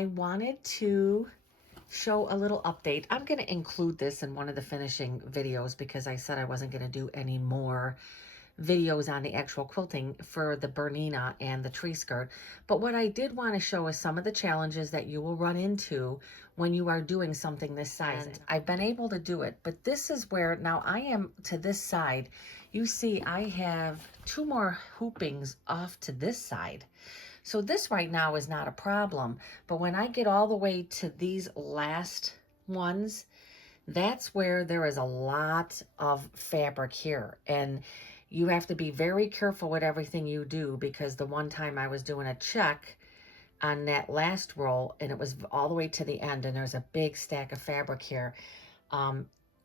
I wanted to show a little update. I'm going to include this in one of the finishing videos because I said I wasn't going to do any more videos on the actual quilting for the Bernina and the tree skirt. But what I did want to show is some of the challenges that you will run into when you are doing something this size. And I've been able to do it, but this is where now I am to this side. You see, I have 2 more hoopings off to this side. So this right now is not a problem, but when I get all the way to these last ones, that's where there is a lot of fabric here. And you have to be very careful with everything you do, because the one time I was doing a check on that last roll and it was all the way to the end and there's a big stack of fabric here.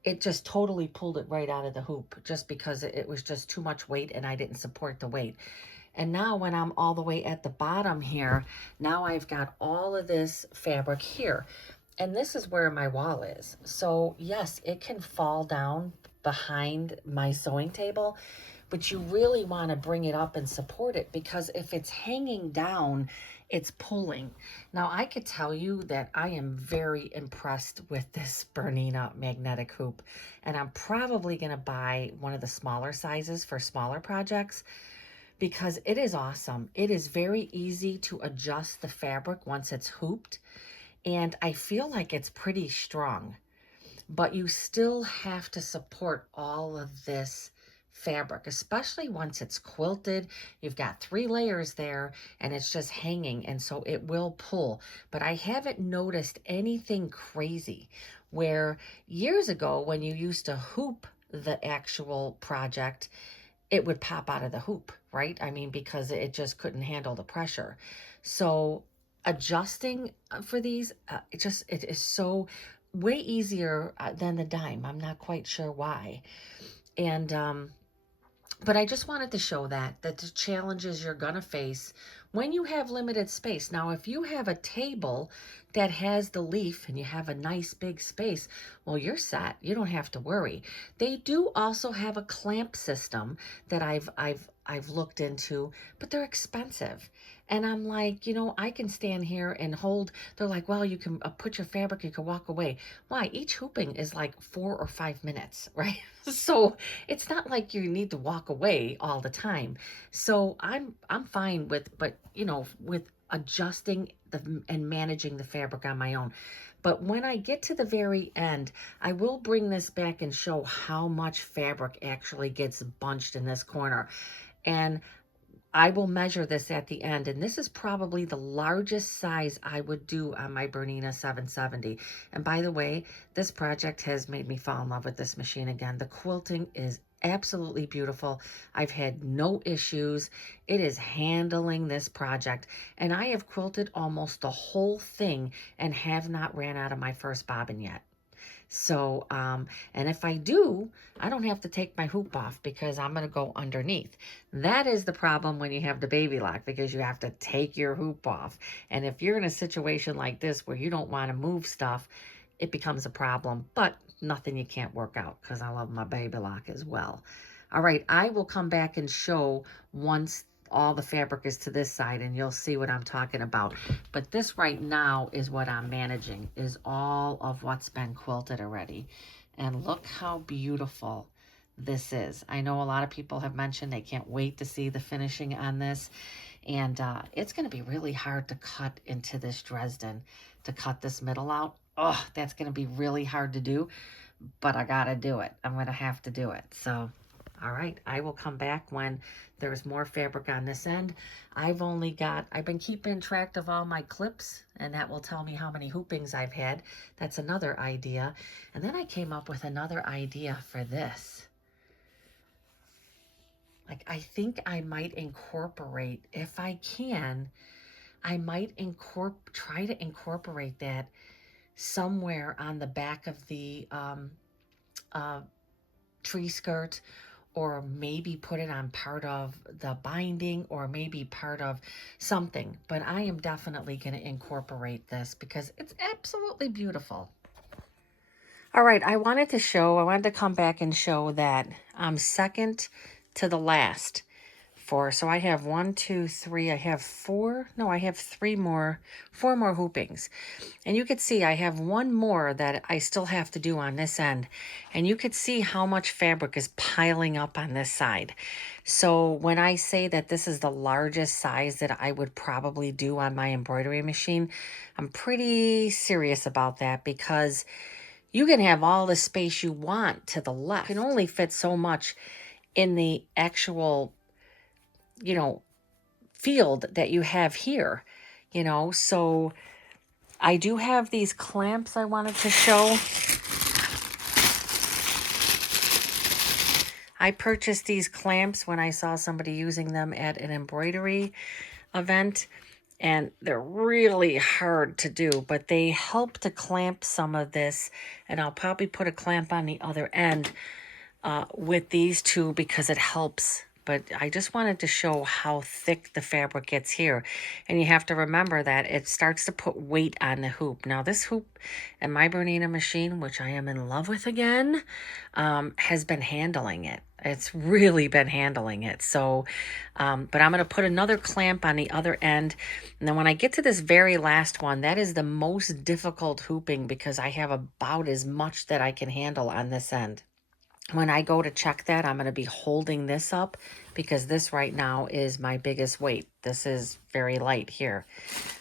It just totally pulled it right out of the hoop just because it was just too much weight and I didn't support the weight. And now when I'm all the way at the bottom here, now I've got all of this fabric here. And this is where my wall is. So yes, it can fall down behind my sewing table, but you really want to bring it up and support it, because if it's hanging down, it's pulling. Now I could tell you that I am very impressed with this Bernina Magnetic Hoop, and I'm probably going to buy one of the smaller sizes for smaller projects, because it is awesome. It is very easy to adjust the fabric once it's hooped, and I feel like it's pretty strong, but you still have to support all of this fabric, especially once it's quilted. You've got 3 layers there and it's just hanging, and so it will pull. But I haven't noticed anything crazy, where years ago when you used to hoop the actual project, it would pop out of the hoop, right? I mean, because it just couldn't handle the pressure. So adjusting for these, it is so way easier than the dime. I'm not quite sure why. And but I just wanted to show that the challenges you're going to face when you have limited space. Now, if you have a table that has the leaf and you have a nice big space, well, you're set. You don't have to worry. They do also have a clamp system that I've looked into, but they're expensive. And I'm like, I can stand here and hold. They're like, well, you can put your fabric, you can walk away. Why? Each hooping is like 4 or 5 minutes, right? So it's not like you need to walk away all the time. So I'm fine with, but with adjusting and managing the fabric on my own. But when I get to the very end, I will bring this back and show how much fabric actually gets bunched in this corner. And I will measure this at the end, and this is probably the largest size I would do on my Bernina 770. And by the way, this project has made me fall in love with this machine again. The quilting is absolutely beautiful. I've had no issues. It is handling this project, and I have quilted almost the whole thing and have not ran out of my first bobbin yet. So, and if I do, I don't have to take my hoop off because I'm going to go underneath. That is the problem when you have the baby lock, because you have to take your hoop off. And if you're in a situation like this where you don't want to move stuff, it becomes a problem. But nothing you can't work out, because I love my baby lock as well. All right, I will come back and show once all the fabric is to this side, and you'll see what I'm talking about. But this right now is what I'm managing, is all of what's been quilted already. And look how beautiful this is. I know a lot of people have mentioned they can't wait to see the finishing on this. And it's going to be really hard to cut into this Dresden, to cut this middle out. Oh, that's going to be really hard to do, but I got to do it. I'm going to have to do it. So all right, I will come back when there's more fabric on this end. I've been keeping track of all my clips, and that will tell me how many hoopings I've had. That's another idea. And then I came up with another idea for this. Like, I think I might incorporate, if I can, I might try to incorporate that somewhere on the back of the tree skirt, or maybe put it on part of the binding, or maybe part of something. But I am definitely going to incorporate this because it's absolutely beautiful. All right, I wanted to come back and show that I'm second to the last 4. So I have 1, 2, 3. I have 4. No, I have 4 more hoopings. And you could see I have one more that I still have to do on this end. And you could see how much fabric is piling up on this side. So when I say that this is the largest size that I would probably do on my embroidery machine, I'm pretty serious about that, because you can have all the space you want to the left. You can only fit so much in the actual, field that you have here, so I do have these clamps I wanted to show. I purchased these clamps when I saw somebody using them at an embroidery event, and they're really hard to do, but they help to clamp some of this, and I'll probably put a clamp on the other end with these two because it helps. But I just wanted to show how thick the fabric gets here. And you have to remember that it starts to put weight on the hoop. Now this hoop and my Bernina machine, which I am in love with again, has been handling it. It's really been handling it. So, but I'm going to put another clamp on the other end. And then when I get to this very last one, that is the most difficult hooping because I have about as much that I can handle on this end. When I go to check that, I'm going to be holding this up because this right now is my biggest weight. This is very light here.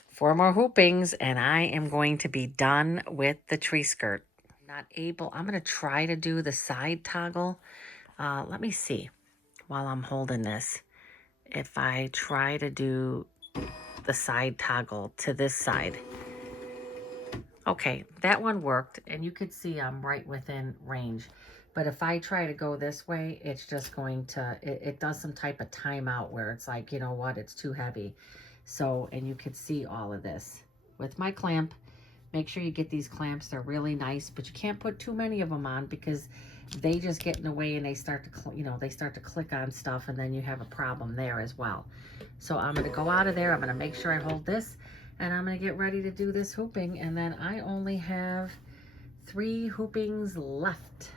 4 more hoopings and I am going to be done with the tree skirt. I'm going to try to do the side toggle. Let me see while I'm holding this. If I try to do the side toggle to this side. Okay, that one worked, and you could see I'm right within range. But if I try to go this way, it's just going to, it does some type of timeout where it's like, you know what, it's too heavy. So, and you could see all of this. With my clamp, make sure you get these clamps. They're really nice, but you can't put too many of them on because they just get in the way and they start to, they start to click on stuff, and then you have a problem there as well. So I'm going to go out of there. I'm going to make sure I hold this. And I'm going to get ready to do this hooping. And then I only have 3 hoopings left.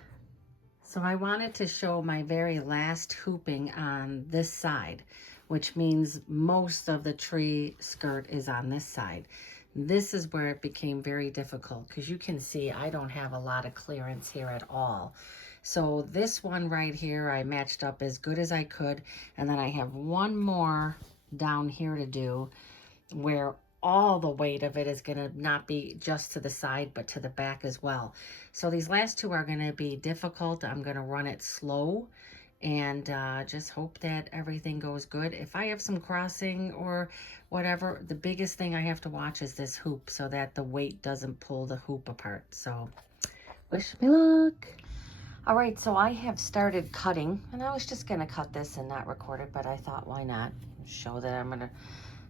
So I wanted to show my very last hooping on this side, which means most of the tree skirt is on this side. This is where it became very difficult because you can see I don't have a lot of clearance here at all. So this one right here, I matched up as good as I could. And then I have one more down here to do where all the weight of it is going to not be just to the side, but to the back as well. So these last 2 are going to be difficult. I'm going to run it slow and just hope that everything goes good. If I have some crossing or whatever, the biggest thing I have to watch is this hoop so that the weight doesn't pull the hoop apart. So wish me luck. All right, so I have started cutting, and I was just going to cut this and not record it, but I thought, why not show that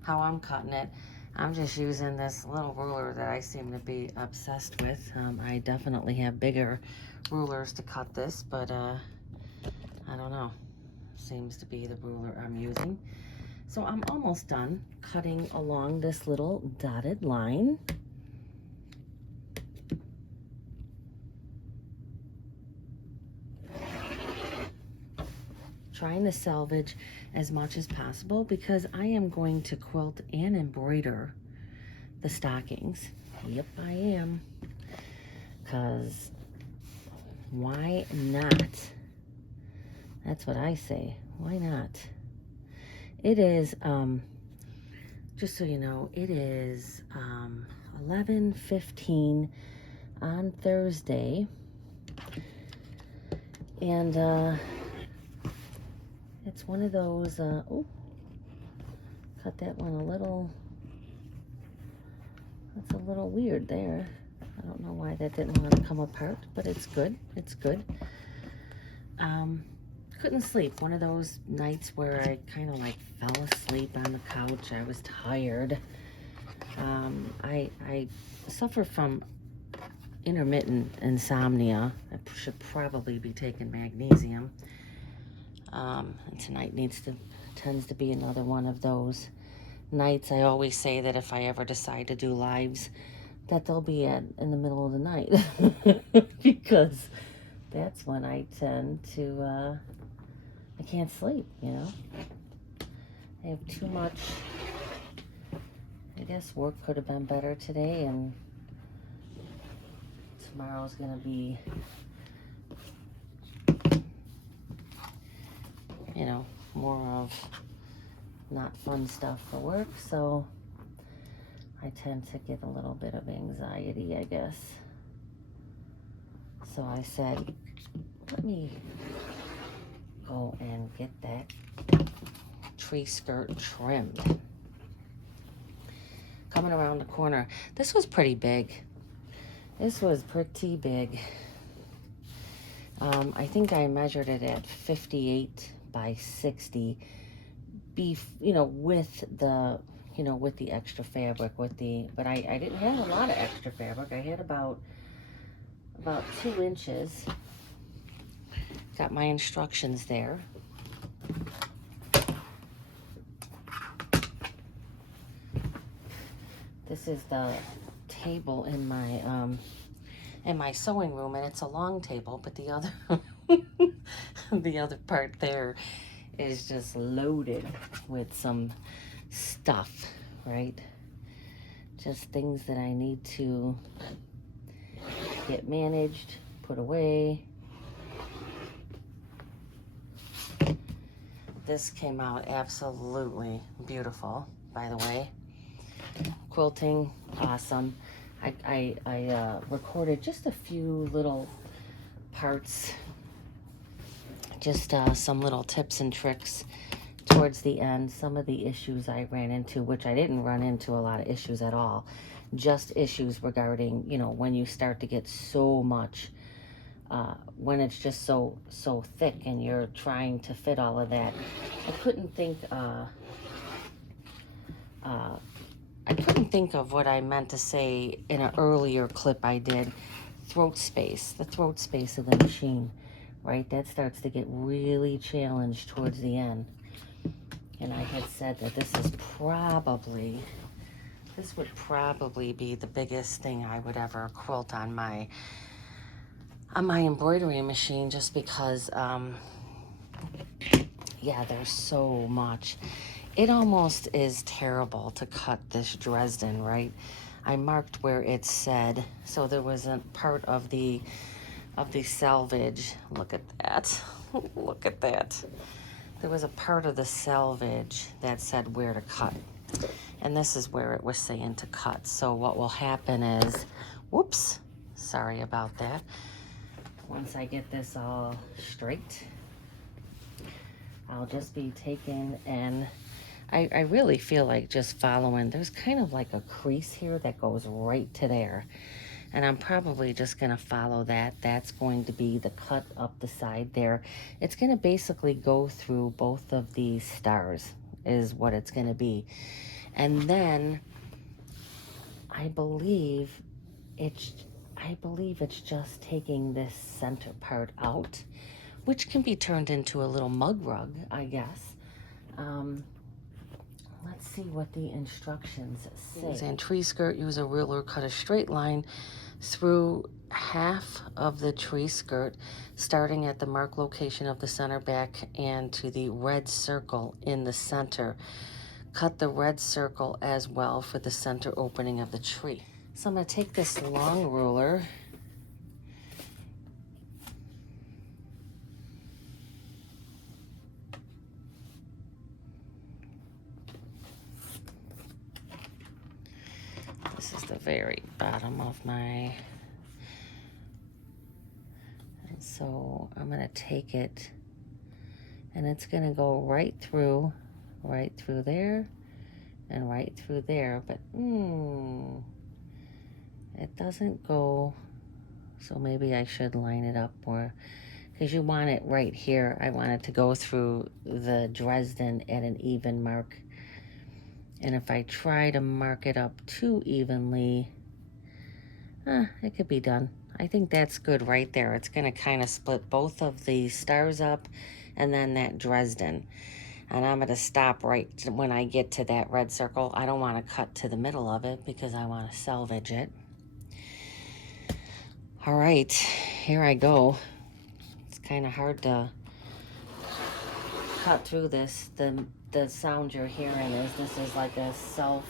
how I'm cutting it. I'm just using this little ruler that I seem to be obsessed with. I definitely have bigger rulers to cut this, but I don't know. Seems to be the ruler I'm using. So I'm almost done cutting along this little dotted line. Trying to salvage as much as possible because I am going to quilt and embroider the stockings. Yep, I am. Because why not? That's what I say. Why not? It is, just so you know, it is 11:15 on Thursday. And it's one of those, oh, cut that one a little, that's a little weird there. I don't know why that didn't want to come apart, but it's good. It's good. Couldn't sleep. One of those nights where I kind of like fell asleep on the couch. I was tired. I suffer from intermittent insomnia. I should probably be taking magnesium. And tonight tends to be another one of those nights. I always say that if I ever decide to do lives, that they'll be in the middle of the night because that's when I tend to, I can't sleep, I have too much, I guess work could have been better today, and tomorrow's gonna be, you know, more of not fun stuff for work, so I tend to get a little bit of anxiety, I guess. So I said, let me go and get that tree skirt trimmed. Coming around the corner. This was pretty big. This was pretty big. I think I measured it at 58 by 60. With the, with the extra fabric, but I didn't have a lot of extra fabric. I had about 2 inches. Got my instructions there. This is the table in my sewing room, and it's a long table, but the other the other part there is just loaded with some stuff, right? Just things that I need to get managed, put away. This came out absolutely beautiful, by the way. Quilting, awesome. I recorded just a few little parts, just some little tips and tricks towards the end. Some of the issues I ran into, which I didn't run into a lot of issues at all, just issues regarding, when you start to get so much, when it's just so thick and you're trying to fit all of that. I couldn't think of what I meant to say in an earlier clip I did. Throat space, the throat space of the machine, right? That starts to get really challenged towards the end. And I had said that this would probably be the biggest thing I would ever quilt on my embroidery machine, just because, yeah, there's so much. It almost is terrible to cut this Dresden, right? I marked where it said, so there was a part of the selvage. Look at that. Look at that. There was a part of the selvage that said where to cut. And this is where it was saying to cut. So what will happen is, whoops, sorry about that. Once I get this all straight, I'll just be taking, and I really feel like just following. There's kind of like a crease here that goes right to there. And I'm probably just going to follow that. That's going to be the cut up the side there. It's going to basically go through both of these stars is what it's going to be. And then I believe it's just taking this center part out, which can be turned into a little mug rug, I guess. Let's see what the instructions say. And tree skirt, use a ruler, cut a straight line through half of the tree skirt, starting at the mark location of the center back and to the red circle in the center. Cut the red circle as well for the center opening of the tree. So I'm going to take this long ruler, this is the very bottom of my, and so I'm going to take it, and it's going to go right through there and right through there, but it doesn't go, so maybe I should line it up more, because you want it right here. I want it to go through the Dresden at an even mark. And if I try to mark it up too evenly, it could be done. I think that's good right there. It's going to kind of split both of the stars up and then that Dresden. And I'm going to stop right when I get to that red circle. I don't want to cut to the middle of it because I want to salvage it. All right, here I go. It's kind of hard to cut through this, the sound you're hearing is this is like a self.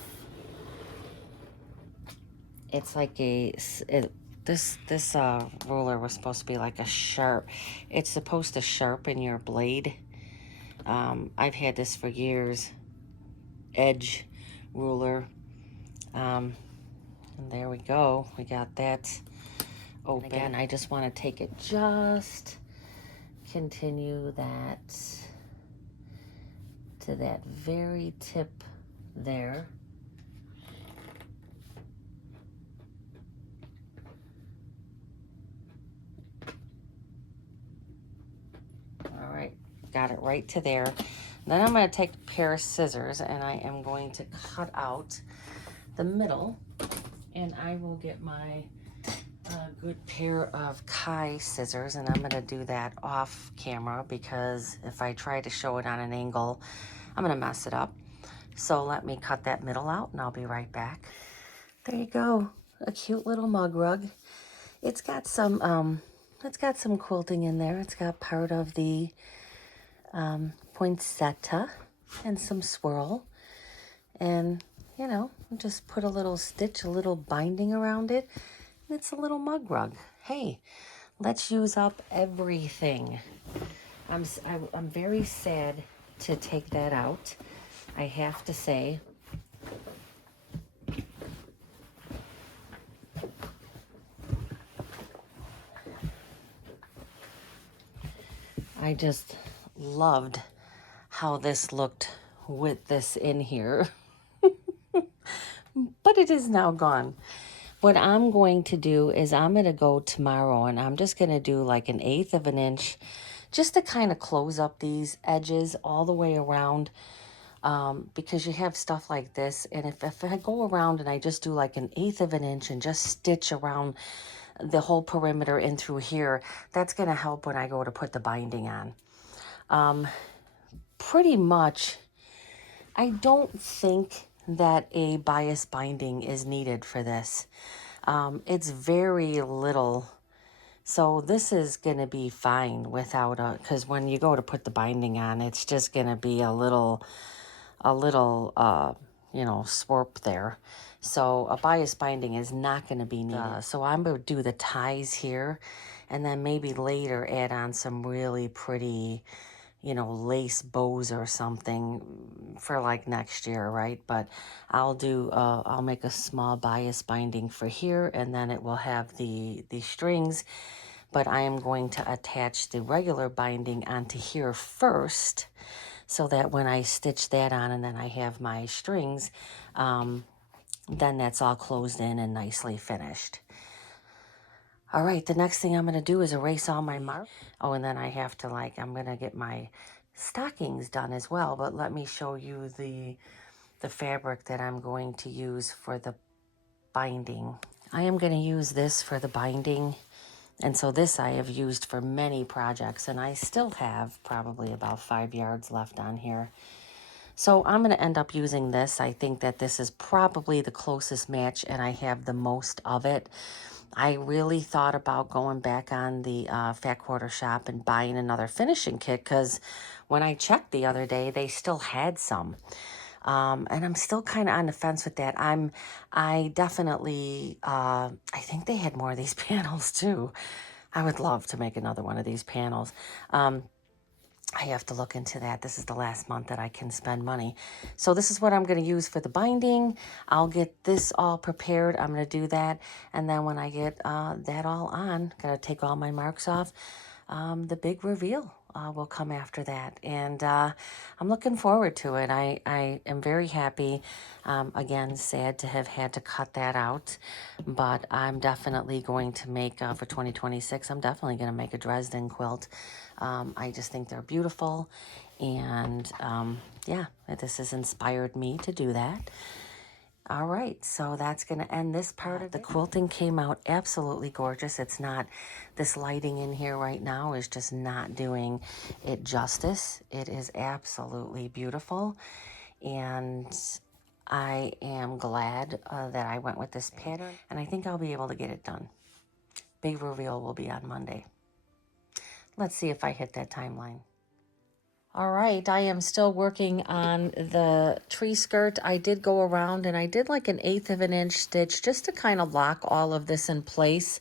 It's like this ruler was supposed to be like a sharp. It's supposed to sharpen your blade. I've had this for years. Edge ruler. And there we go. We got that open. Again, I just want to take it, just continue that to that very tip there. All right, got it right to there. Then I'm going to take a pair of scissors and I am going to cut out the middle, and I will get my good pair of Kai scissors, and I'm going to do that off camera because if I try to show it on an angle, I'm going to mess it up. So let me cut that middle out and I'll be right back. There you go, a cute little mug rug. It's got some quilting in there. It's got part of the poinsettia and some swirl, and you know, just put a little stitch, a little binding around it, and it's a little mug rug. Hey, let's use up everything. I'm very sad to take that out, I have to say. I just loved how this looked with this in here. But it is now gone. What I'm going to do is I'm going to go tomorrow and I'm just going to do like 1/8 of an inch just to kind of close up these edges all the way around, because you have stuff like this. And if I go around and I just do like 1/8 of an inch and just stitch around the whole perimeter in through here, that's going to help when I go to put the binding on. Pretty much, I don't think that a bias binding is needed for this. It's very little, so this is going to be fine without a, because when you go to put the binding on, it's just going to be a little you know, swarp there. So a bias binding is not going to be needed. So I'm going to do the ties here, and then maybe later add on some really pretty, you know, lace bows or something for like next year, right? But I'll make a small bias binding for here, and then it will have the strings. But I am going to attach the regular binding onto here first, so that when I stitch that on and then I have my strings, then that's all closed in and nicely finished. All right, the next thing I'm going to do is erase all my marks. Oh, and then I have to, like, I'm going to get my stockings done as well. But let me show you the fabric that I'm going to use for the binding. I am going to use this for the binding. And so this I have used for many projects, and I still have probably about 5 yards left on here. So I'm going to end up using this. I think that this is probably the closest match, and I have the most of it. I really thought about going back on the Fat Quarter Shop and buying another finishing kit, because when I checked the other day, they still had some. And I'm still kind of on the fence with that. I definitely, I think they had more of these panels too. I would love to make another one of these panels. I have to look into that. This is the last month that I can spend money. So this is what I'm going to use for the binding. I'll get this all prepared. I'm going to do that. And then when I get that all on, I'm going to take all my marks off. The big reveal will come after that. And I'm looking forward to it. I am very happy. Again, sad to have had to cut that out. But I'm definitely going to make, for 2026, I'm definitely going to make a Dresden quilt. I just think they're beautiful. And yeah, this has inspired me to do that. All right, so that's going to end this part of the quilting. Came out absolutely gorgeous. It's not, this lighting in here right now is just not doing it justice. It is absolutely beautiful, and I am glad that I went with this pattern, and I think I'll be able to get it done. Big reveal will be on Monday. Let's see if I hit that timeline. All right, I am still working on the tree skirt. I did go around and I did like an 1/8 of an inch stitch just to kind of lock all of this in place.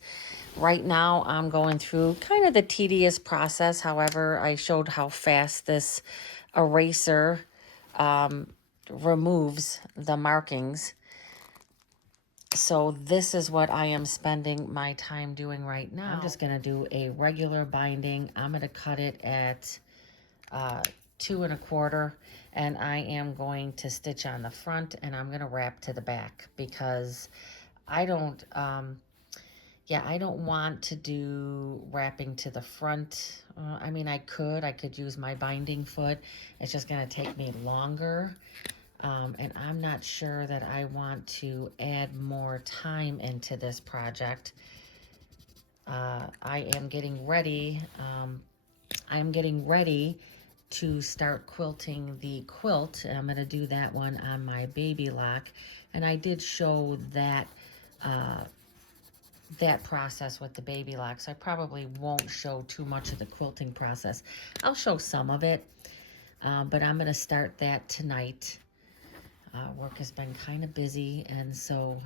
Right now I'm going through kind of the tedious process. However, I showed how fast this eraser removes the markings. So this is what I am spending my time doing right now. I'm just gonna do a regular binding. I'm gonna cut it at 2 1/4, and I am going to stitch on the front and I'm gonna wrap to the back because I don't I don't want to do wrapping to the front. I mean, I could use my binding foot. It's just gonna take me longer. And I'm not sure that I want to add more time into this project. I am getting ready. I'm getting ready to start quilting the quilt. I'm going to do that one on my baby lock. And I did show that that process with the baby lock, so I probably won't show too much of the quilting process. I'll show some of it, but I'm going to start that tonight. Work has been kind of busy, and so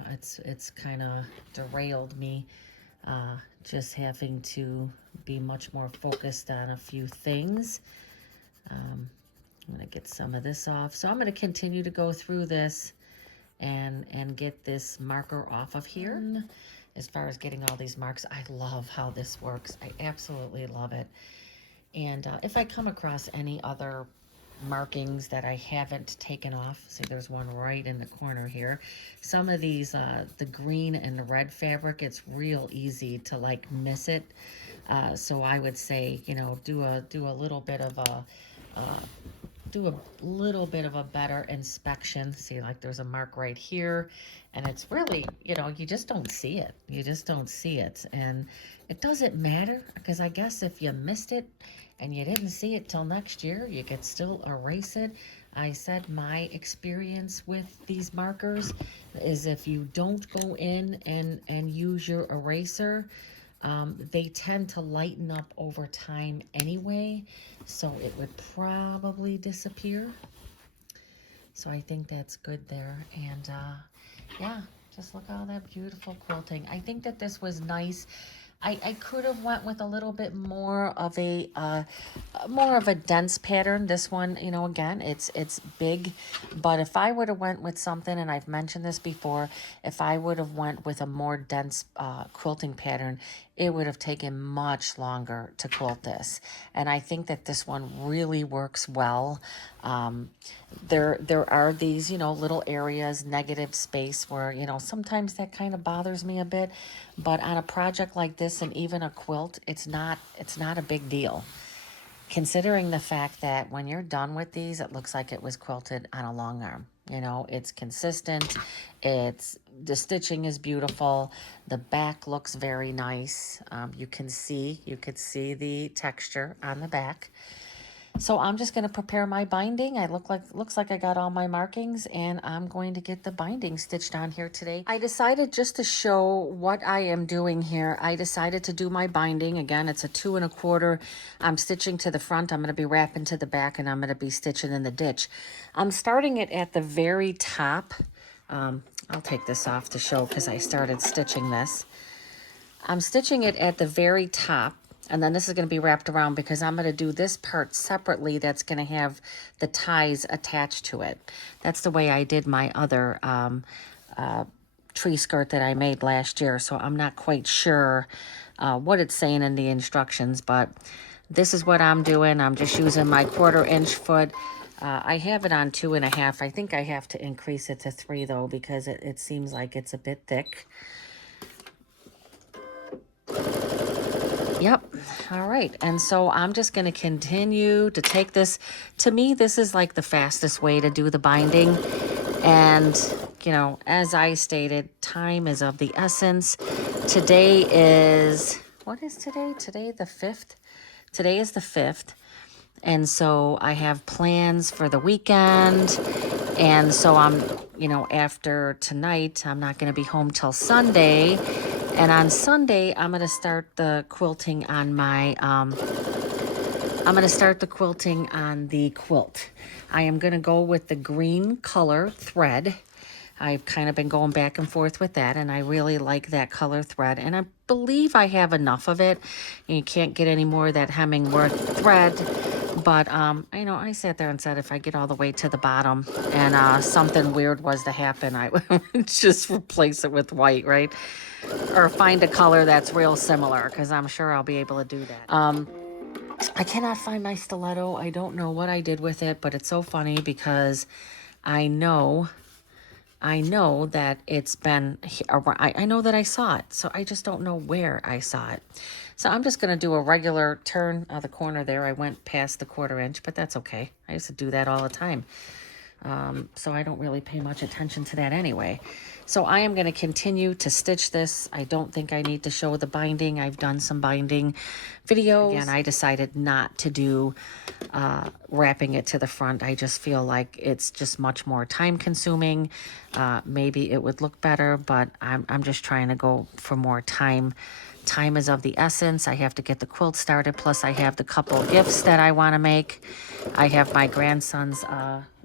it's kind of derailed me, just having to be much more focused on a few things. I'm going to get some of this off. So I'm going to continue to go through this and get this marker off of here. As far as getting all these marks, I love how this works. I absolutely love it. And if I come across any other markings that I haven't taken off, see there's one right in the corner here. Some of these, the green and the red fabric, it's real easy to like miss it. So I would say, you know, do a little bit of a better inspection. See, like there's a mark right here, and it's really, you know, you just don't see it. You just don't see it. And it doesn't matter, because I guess if you missed it and you didn't see it till next year, you could still erase it. I said my experience with these markers is if you don't go in and use your eraser, they tend to lighten up over time anyway, so it would probably disappear. So I think that's good there. And yeah, just look at all that beautiful quilting. I think that this was nice. I could have went with a little bit more of a dense pattern. This one, you know, again, it's big, but if I would have went with something, and I've mentioned this before, if I would have went with a more dense quilting pattern, it would have taken much longer to quilt this. And I think that this one really works well. There are these, you know, little areas, negative space where, you know, sometimes that kind of bothers me a bit, but on a project like this and even a quilt, it's not a big deal. Considering the fact that when you're done with these, it looks like it was quilted on a long arm. You know, it's consistent. The stitching is beautiful. The back looks very nice. You could see the texture on the back. So I'm just going to prepare my binding. Looks like I got all my markings, and I'm going to get the binding stitched on here today. I decided, just to show what I am doing here, I decided to do my binding. Again, it's a 2 1/4. I'm stitching to the front. I'm going to be wrapping to the back, and I'm going to be stitching in the ditch. I'm starting it at the very top. I'll take this off to show because I started stitching this. I'm stitching it at the very top. And then this is going to be wrapped around because I'm going to do this part separately that's going to have the ties attached to it. That's the way I did my other tree skirt that I made last year. So I'm not quite sure what it's saying in the instructions, but this is what I'm doing. I'm just using my 1/4 inch foot. I have it on 2 1/2. I think I have to increase it to 3 though, because it seems like it's a bit thick. Yep. All right. And so I'm just going to continue to take this. To me, this is like the fastest way to do the binding. And, you know, as I stated, time is of the essence. Today is, what is today? Today the 5th? Today is the 5th. And so I have plans for the weekend. And so I'm, you know, after tonight, I'm not going to be home till Sunday. And on Sunday, I'm going to start the quilting on my I'm going to start the quilting on the quilt. I am going to go with the green color thread. I've kind of been going back and forth with that, and I really like that color thread, and I believe I have enough of it. You can't get any more of that Hemingworth thread, but you know, I sat there and said if I get all the way to the bottom and something weird was to happen, I would just replace it with white, right? Or find a color that's real similar, because I'm sure I'll be able to do that. I cannot find my stiletto. I don't know what I did with it, but it's so funny because I know that it's been, I know that I saw it, so I just don't know where I saw it. So I'm just going to do a regular turn of the corner there. I went past the 1/4 inch, but that's okay. I used to do that all the time. So I don't really pay much attention to that anyway. So I am going to continue to stitch this. I don't think I need to show the binding. I've done some binding videos. Again, I decided not to do wrapping it to the front. I just feel like it's just much more time consuming. Maybe it would look better, but I'm just trying to go for more time. Time is of the essence. I have to get the quilt started. Plus I have the couple gifts that I want to make. I have my grandson's,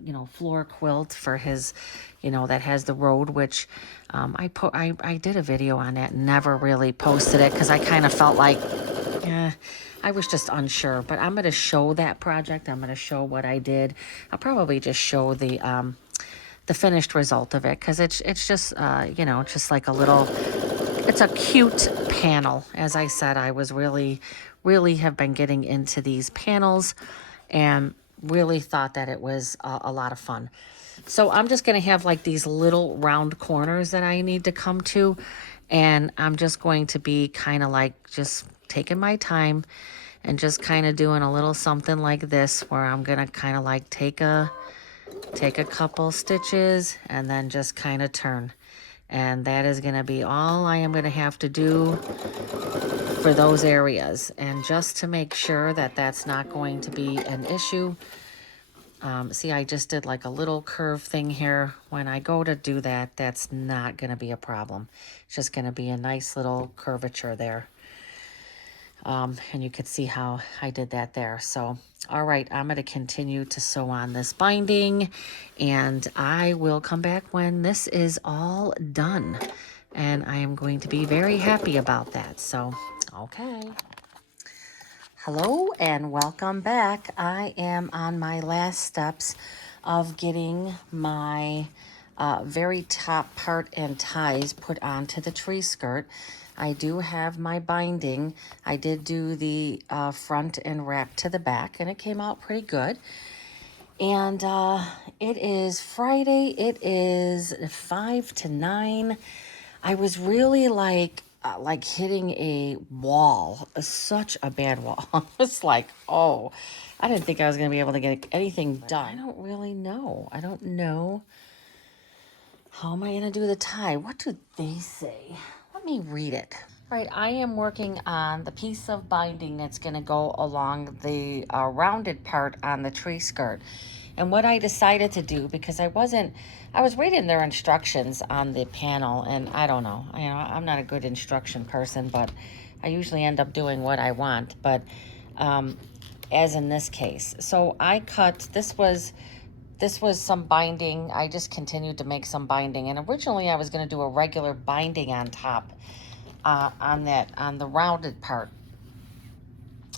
you know, floor quilt for his, you know, that has the road, which I did a video on that, never really posted it because I kind of felt like, I was just unsure. But I'm going to show that project. I'm going to show what I did. I'll probably just show the finished result of it, because it's just, you know, just like a little, it's a cute panel. As I said, I was really have been getting into these panels and really thought that it was a lot of fun. So I'm just going to have like these little round corners that I need to come to. And I'm just going to be kind of like just taking my time and just kind of doing a little something like this, where I'm going to kind of like take a couple stitches and then just kind of turn. And that is going to be all I am going to have to do for those areas. And just to make sure that that's not going to be an issue, see, I just did like a little curve thing here. When I go to do that, that's not going to be a problem. It's just going to be a nice little curvature there. And you could see how I did that there. So, all right, I'm going to continue to sew on this binding, and I will come back when this is all done. And I am going to be very happy about that. So, okay. Hello and welcome back. I am on my last steps of getting my very top part and ties put onto the tree skirt. I do have my binding. I did do the front and wrap to the back, and it came out pretty good. And it is Friday. It is 5 to 9. I was really like hitting a wall, such a bad wall. I was like, oh, I didn't think I was going to be able to get anything done. I don't really know. I don't know. How am I going to do the tie? What do they say? Let me read it. All right, I am working on the piece of binding that's going to go along the rounded part on the tree skirt. And what I decided to do, because I was reading their instructions on the panel, and I don't know, I'm not a good instruction person, but I usually end up doing what I want, but as in this case. So I cut, this was some binding. I just continued to make some binding, and originally I was going to do a regular binding on top, on the rounded part.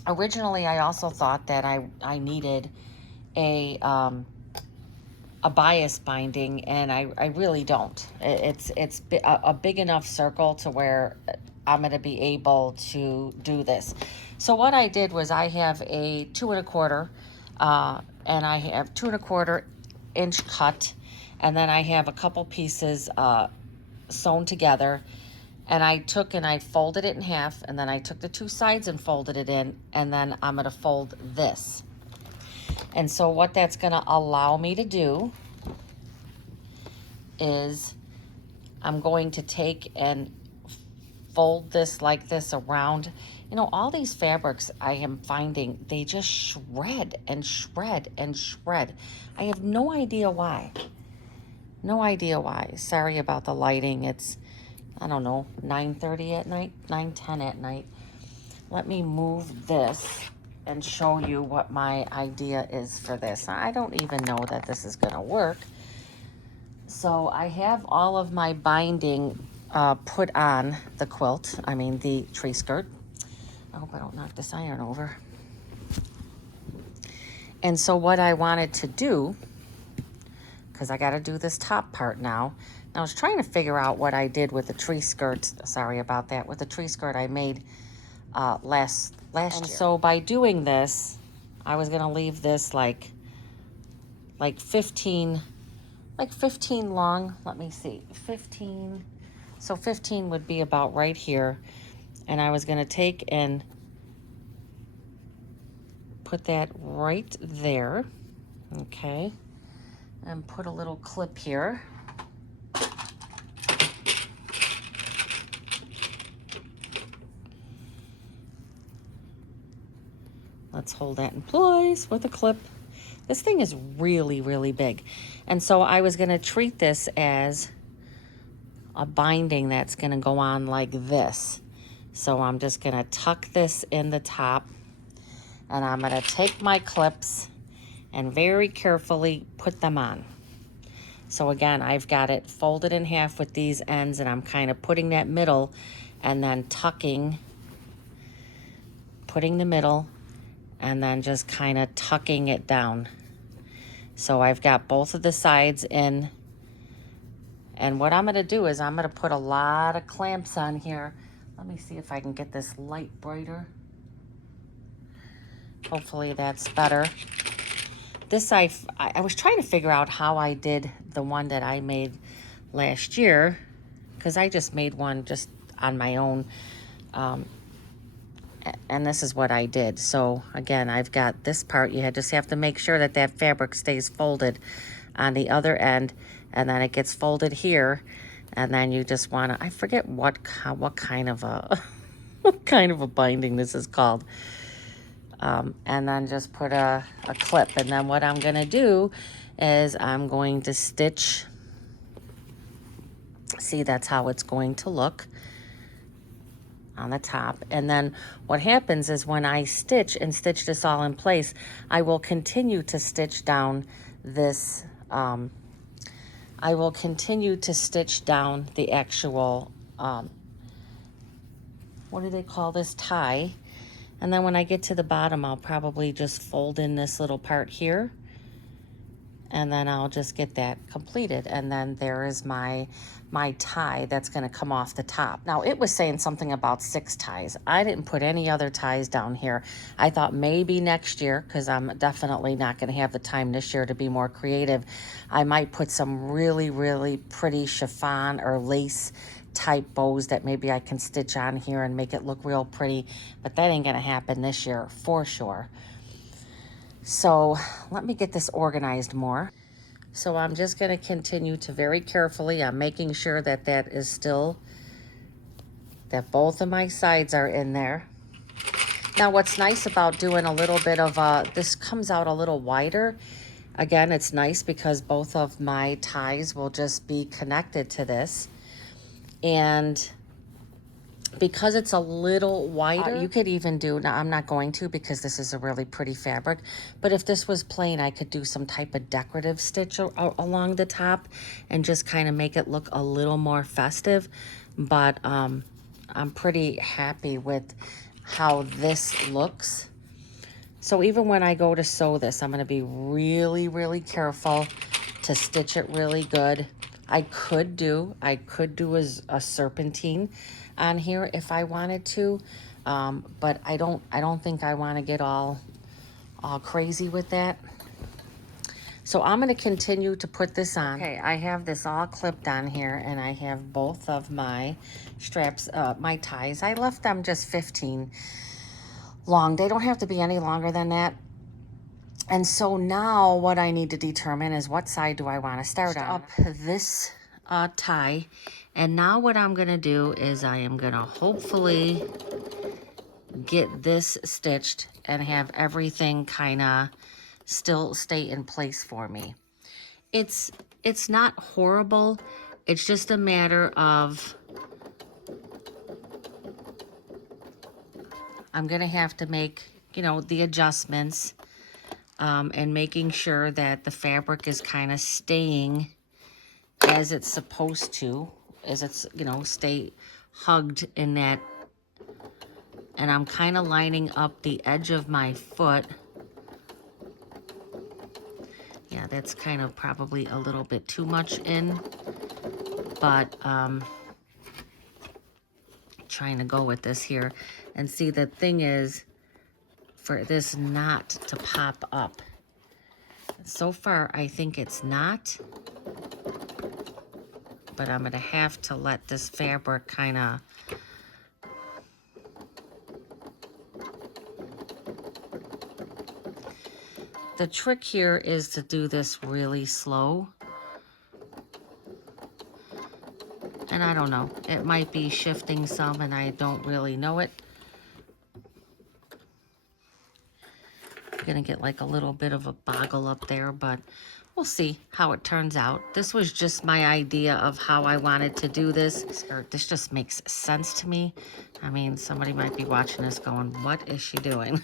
Originally, I also thought that I needed a bias binding, and I really don't. It's a big enough circle to where I'm going to be able to do this. So what I did was I have a 2 1/4, and I have 2 1/4 inch cut, and then I have a couple pieces sewn together, and I took and I folded it in half, and then I took the 2 sides and folded it in, and then I'm going to fold this. And so what that's going to allow me to do is I'm going to take and fold this like this around. You know, all these fabrics I am finding, they just shred and shred and shred. I have no idea why. No idea why. Sorry about the lighting. It's, I don't know, 9:30 at night, 9:10 at night. Let me move this and show you what my idea is for this. I don't even know that this is gonna work. So I have all of my binding put on the quilt, the tree skirt. I hope I don't knock this iron over. And so what I wanted to do, because I got to do this top part now. I was trying to figure out what I did with the tree skirt. Sorry about that. With the tree skirt I made last year. So by doing this, I was gonna leave this like 15 long. Let me see, 15. So 15 would be about right here, and I was gonna take and put that right there, okay, and put a little clip here. Let's hold that in place with a clip. This thing is really, really big. And so I was gonna treat this as a binding that's gonna go on like this. So I'm just gonna tuck this in the top, and I'm gonna take my clips and very carefully put them on. So again, I've got it folded in half with these ends, and I'm kind of putting that middle and then tucking, putting the middle, and then just kind of tucking it down. So I've got both of the sides in, and what I'm gonna do is I'm gonna put a lot of clamps on here. Let me see if I can get this light brighter. Hopefully that's better. This I was trying to figure out how I did the one that I made last year, because I just made one just on my own. And this is what I did. So again, I've got this part. You just have to make sure that that fabric stays folded on the other end, and then it gets folded here, and then you just want to, I forget what kind of a what kind of a binding this is called, and then just put a clip. And then what I'm gonna do is I'm going to stitch. See, that's how it's going to look on the top. And then what happens is when I stitch this all in place, I will continue to stitch down this, I will continue to stitch down the actual, what do they call this, tie. And then when I get to the bottom, I'll probably just fold in this little part here, and then I'll just get that completed. And then there is my tie that's gonna come off the top. Now it was saying something about 6 ties. I didn't put any other ties down here. I thought maybe next year, because I'm definitely not gonna have the time this year to be more creative, I might put some really, really pretty chiffon or lace type bows that maybe I can stitch on here and make it look real pretty, but that ain't gonna happen this year for sure. So let me get this organized more. So I'm just going to continue to very carefully, I'm making sure that that is still, that both of my sides are in there. Now what's nice about doing a little bit of this comes out a little wider. Again, it's nice because both of my ties will just be connected to this. And because it's a little wider, you could even do, now I'm not going to because this is a really pretty fabric, but if this was plain, I could do some type of decorative stitch along the top and just kind of make it look a little more festive. But I'm pretty happy with how this looks. So even when I go to sew this, I'm going to be really, really careful to stitch it really good. I could do a serpentine on here if I wanted to, but I don't think I want to get all crazy with that. So I'm going to continue to put this on. Okay, I have this all clipped on here, and I have both of my straps, my ties. I left them just 15 long. They don't have to be any longer than that. And so now what I need to determine is what side do I want to start on. Up this tie. And now what I'm going to do is I am going to hopefully get this stitched and have everything kind of still stay in place for me. It's not horrible. It's just a matter of I'm going to have to make, you know, the adjustments, and making sure that the fabric is kind of staying as it's supposed to, as it's, you know, stay hugged in that. And I'm kind of lining up the edge of my foot. Yeah, that's kind of probably a little bit too much in, but trying to go with this here. And see, the thing is, for this not to pop up. So far, I think it's not, but I'm gonna have to let this fabric kind of, the trick here is to do this really slow. And I don't know, it might be shifting some and I don't really know it. I'm gonna get like a little bit of a boggle up there, but we'll see how it turns out. This was just my idea of how I wanted to do this. This just makes sense to me. I mean, somebody might be watching this going, what is she doing?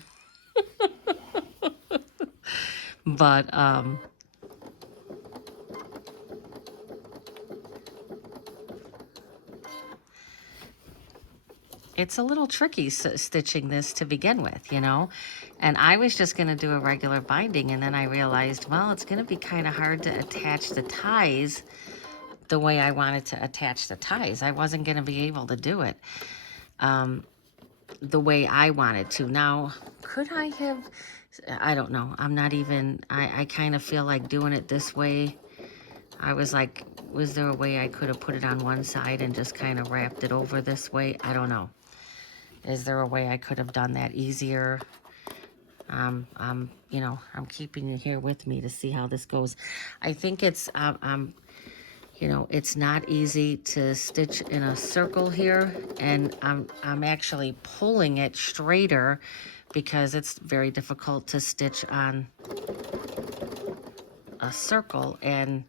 But, it's a little tricky stitching this to begin with, you know? And I was just going to do a regular binding, and then I realized, well, it's going to be kind of hard to attach the ties the way I wanted to attach the ties. I wasn't going to be able to do it the way I wanted to. Now, could I have... I don't know. I'm not even... I kind of feel like doing it this way. I was like, was there a way I could have put it on one side and just kind of wrapped it over this way? I don't know. Is there a way I could have done that easier? You know, I'm keeping it here with me to see how this goes. I think it's, you know, it's not easy to stitch in a circle here, and I'm actually pulling it straighter because it's very difficult to stitch on a circle, and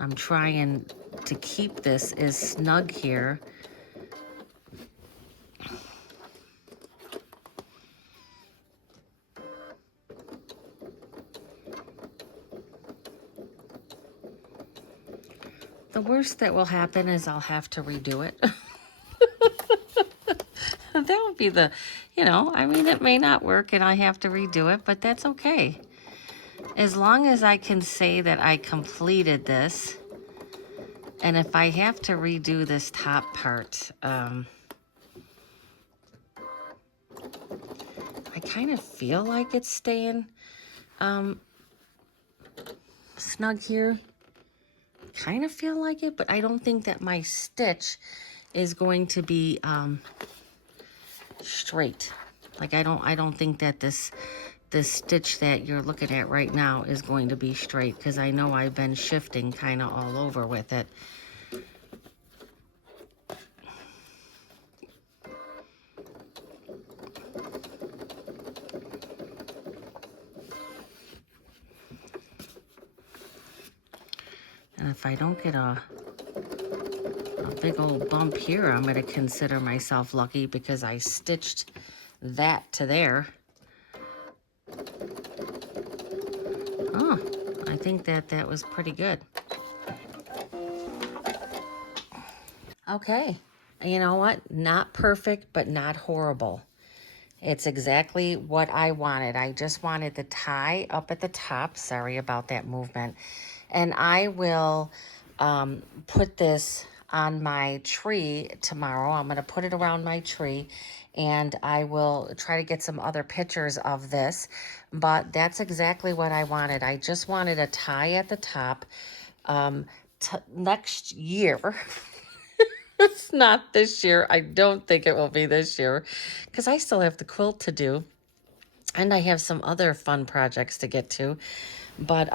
I'm trying to keep this as snug here. The worst that will happen is I'll have to redo it. That would be the, you know, I mean, it may not work and I have to redo it, but that's okay. As long as I can say that I completed this. And if I have to redo this top part, I kind of feel like it's staying snug here. Kind of feel like it, but I don't think that my stitch is going to be straight. Like I don't think that this stitch that you're looking at right now is going to be straight, because I know I've been shifting kind of all over with it. And if I don't get a big old bump here, I'm going to consider myself lucky, because I stitched that to there. Oh, I think that was pretty good. Okay, you know what? Not perfect, but not horrible. It's exactly what I wanted. I just wanted the tie up at the top. Sorry about that movement. And I will put this on my tree tomorrow. I'm going to put it around my tree, and I will try to get some other pictures of this. But that's exactly what I wanted. I just wanted a tie at the top. Next year... It's not this year. I don't think it will be this year, because I still have the quilt to do, and I have some other fun projects to get to. But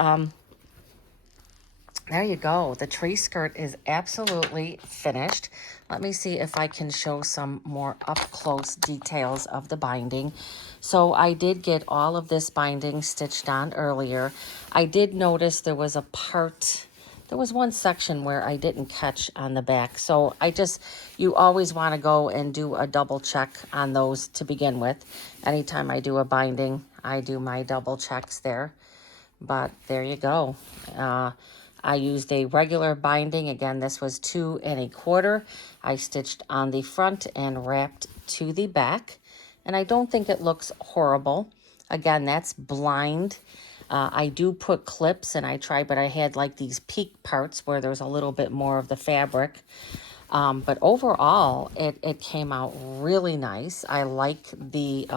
there you go. The tree skirt is absolutely finished. Let me see if I can show some more up-close details of the binding. So I did get all of this binding stitched on earlier. I did notice there was a part there was one section where I didn't catch on the back. So you always want to go and do a double check on those to begin with. Anytime I do a binding, I do my double checks there. But there you go. I used a regular binding. Again, this was 2 1/4. I stitched on the front and wrapped to the back. And I don't think it looks horrible. Again, that's blind. I do put clips, and I try, but I had like these peak parts where there's a little bit more of the fabric. But overall, it came out really nice. I like the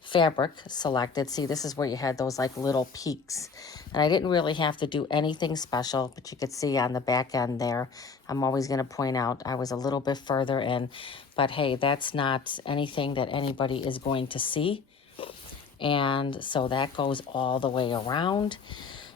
fabric selected. See, this is where you had those like little peaks. And I didn't really have to do anything special, but you could see on the back end there, I'm always going to point out I was a little bit further in. But hey, that's not anything that anybody is going to see. And so that goes all the way around.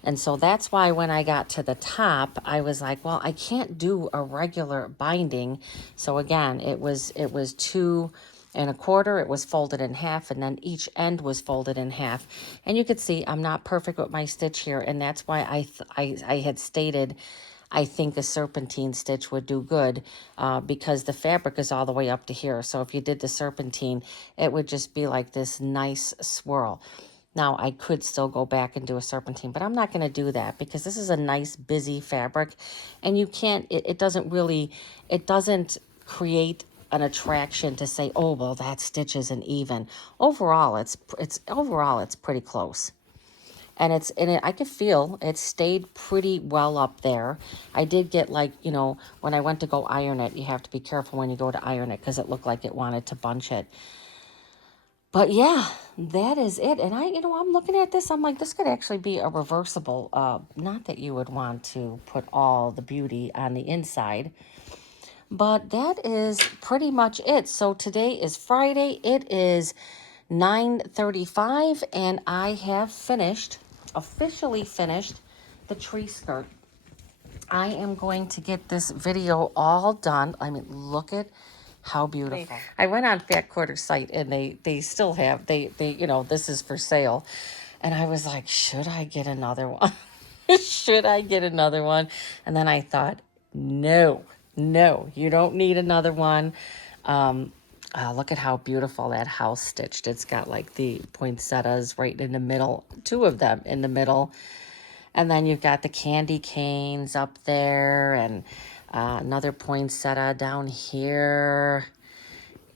And so that's why when I got to the top, I was like, well, I can't do a regular binding. So again, it was 2 1/4. It was folded in half, and then each end was folded in half. And you could see I'm not perfect with my stitch here, and that's why I had stated I think a serpentine stitch would do good because the fabric is all the way up to here. So if you did the serpentine, it would just be like this nice swirl. Now, I could still go back and do a serpentine, but I'm not going to do that because this is a nice, busy fabric. And you can't, it doesn't really, it doesn't create an attraction to say, oh, well, that stitch isn't even. Overall, it's pretty close. And I could feel it stayed pretty well up there. I did get like, you know, when I went to go iron it, you have to be careful when you go to iron it because it looked like it wanted to bunch it. But yeah, that is it. And I'm looking at this, I'm like, this could actually be a reversible, not that you would want to put all the beauty on the inside. But that is pretty much it. So today is Friday. It is 9:35, and I have officially finished the tree skirt. I am going to get this video all done. I mean, look at how beautiful. I went on Fat Quarter's site, and they still have, this is for sale. And I was like, should I get another one? Should I get another one? And then I thought, no, you don't need another one. Look at how beautiful that house stitched. It's got like the poinsettias right in the middle, 2 of them in the middle. And then you've got the candy canes up there and another poinsettia down here,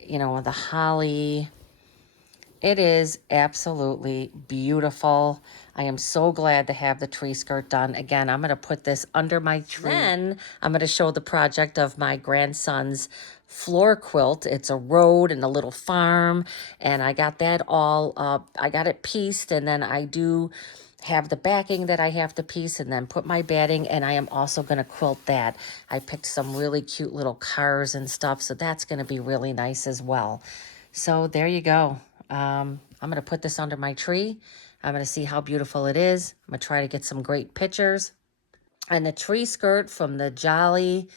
the holly. It is absolutely beautiful. I am so glad to have the tree skirt done. Again, I'm going to put this under my tree. Then I'm going to show the project of my grandson's floor quilt. It's a road and a little farm, and I got that all I got it pieced, and then I do have the backing that I have to piece and then put my batting, and I am also going to quilt that. I picked some really cute little cars and stuff, so that's going to be really nice as well. So there you go. I'm going to put this under my tree. I'm going to see how beautiful it is. I'm going to try to get some great pictures. And the tree skirt from the Jolly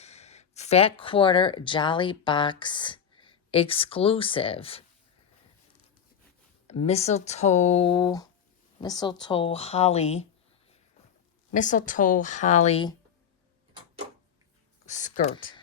Fat Quarter Jolly Box exclusive mistletoe holly skirt.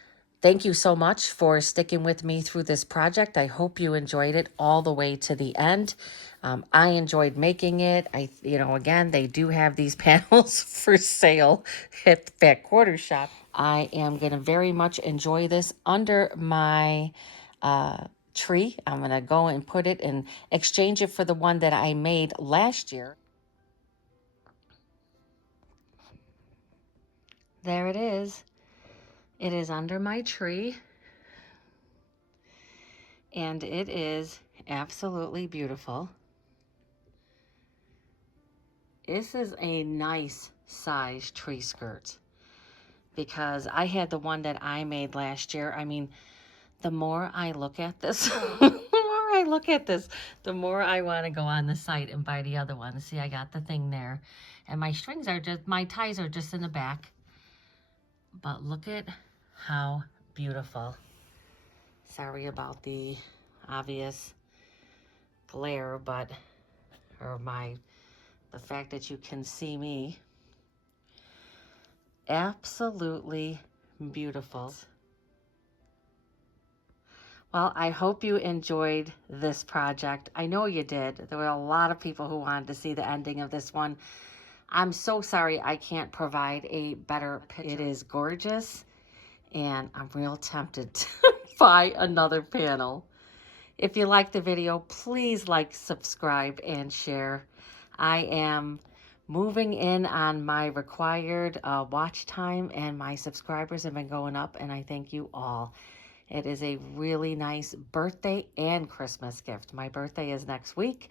Thank you so much for sticking with me through this project. I hope you enjoyed it all the way to the end. I enjoyed making it. Again, they do have these panels for sale at the Fat Quarter Shop. I am going to very much enjoy this under my tree. I'm going to go and put it and exchange it for the one that I made last year. There it is. It is under my tree, and it is absolutely beautiful. This is a nice size tree skirt because I had the one that I made last year. I mean, the more I look at this, the more I want to go on the site and buy the other one. See, I got the thing there, and my ties are just in the back. But look at how beautiful. Sorry about the obvious glare, the fact that you can see me. absolutely beautiful. Well, I hope you enjoyed this project. I know you did. There were a lot of people who wanted to see the ending of this one. I'm so sorry I can't provide a better picture. It is gorgeous, and I'm real tempted to buy another panel. If you like the video, please like, subscribe, and share. I am moving in on my required watch time, and my subscribers have been going up, and I thank you all. It is a really nice birthday and Christmas gift. My birthday is next week,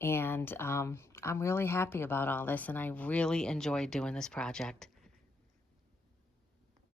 and I'm really happy about all this, and I really enjoyed doing this project.